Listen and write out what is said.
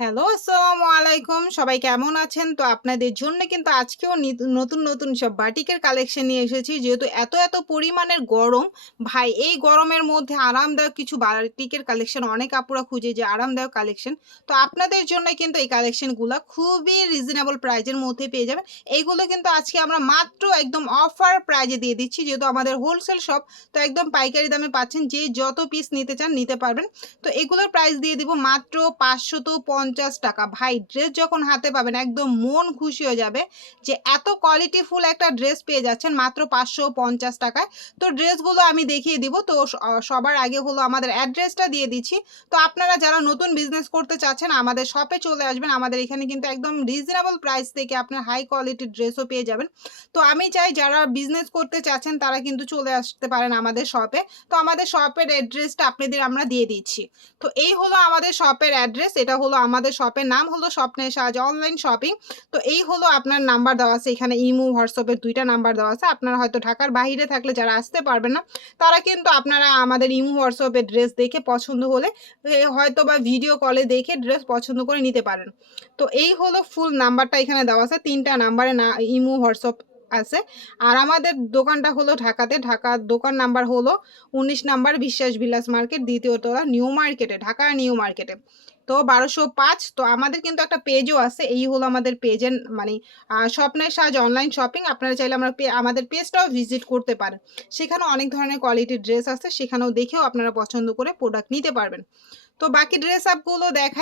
Hello, আসসালামু আলাইকুম। সবাই কেমন আছেন? তো আপনাদের জন্য কিন্তু আজকেও নতুন সব বাটিকের কালেকশন নিয়ে এসেছি। যেহেতু এত পরিমাণের গরম, ভাই এই গরমের মধ্যে আরামদায়ক কিছু বাটিকের কালেকশন অনেক আপুরা খুঁজে যে আরামদায়ক কালেকশন। তো আপনাদের জন্য কিন্তু এই কালেকশনগুলা খুবই রিজনেবল প্রাইজের মধ্যে পেয়ে যাবেন। এইগুলো কিন্তু আজকে আমরা মাত্র একদম অফার প্রাইজে দিয়ে দিচ্ছি। যেহেতু আমাদের হোলসেল শপ, তো একদম পাইকারি দামে পাচ্ছেন। যে যত পিস নিতে চান নিতে পারবেন। তো এগুলোর প্রাইস দিয়ে দিব মাত্র ৫৫০ টাকা। ভাই ড্রেস যখন হাতে পাবেন একদম মন খুশি হয়ে যাবে যে এত কোয়ালিটিফুল একটা ড্রেস পেয়ে যাচ্ছেন মাত্র ৫৫০ টাকায়। তো ড্রেসগুলো আমি দেখিয়ে দিব। তো সবার আগে হলো আমাদের অ্যাড্রেসটা দিয়ে দিচ্ছি। তো আপনারা যারা নতুন বিজনেস করতে চাচ্ছেন আমাদের শপে চলে আসবেন। আমাদের এখানে কিন্তু একদম রিজনেবল প্রাইস থেকে আপনার হাই কোয়ালিটির ড্রেসও পেয়ে যাবেন। তো আমি চাই যারা বিজনেস করতে চাচ্ছেন তারা কিন্তু চলে আসতে পারেন আমাদের শপে। তো আমাদের শপের অ্যাড্রেসটা আপনাদের আমরা দিয়ে দিচ্ছি। তো এই হলো আমাদের শপের অ্যাড্রেস। এটা হলো আমাদের শপের নাম হলো স্বপ্নের সাহায্য অনলাইন শপিং। তো এই হলো আপনার নাম্বার দেওয়া আছে। এখানে ইমো, হোয়াটসঅ্যাপের ২ টা নাম্বার দেওয়া আছে। আপনারা হয়তো ঢাকার বাহিরে থাকলে যারা আসতে পারবেন না, তারা কিন্তু আপনারা আমাদের ইমো, হোয়াটসঅ্যাপের ড্রেস দেখে পছন্দ হলে হয়তোবা ভিডিও কলে দেখে ড্রেস পছন্দ করে নিতে পারেন। তো এই হলো ফুল নাম্বারটা এখানে দেওয়া আছে। ৩ টা নাম্বারে ইমো, হোয়াটসঅ্যাপ আছে। আর আমাদের দোকানটা হলো ঢাকাতে। ঢাকার দোকান নাম্বার হলো ১৯ নাম্বার বিশ্বাস বিলাস মার্কেট, ২য় তলা, নিউ মার্কেটে, ঢাকা নিউ মার্কেটে। তো ১২০৫। তো আমাদের কিন্তু একটা পেজও আছে। এই হলো আমাদের পেজের মানে স্বপ্নের সাহায্য অনলাইন শপিং। আপনারা চাইলে আমাদের পেজটাও ভিজিট করতে পারেন। সেখানে অনেক ধরনের কোয়ালিটির ড্রেস আছে। সেখানেও দেখেও আপনারা পছন্দ করে প্রোডাক্ট নিতে পারবেন। তো বাকি ড্রেস আপগুলো দেখাই।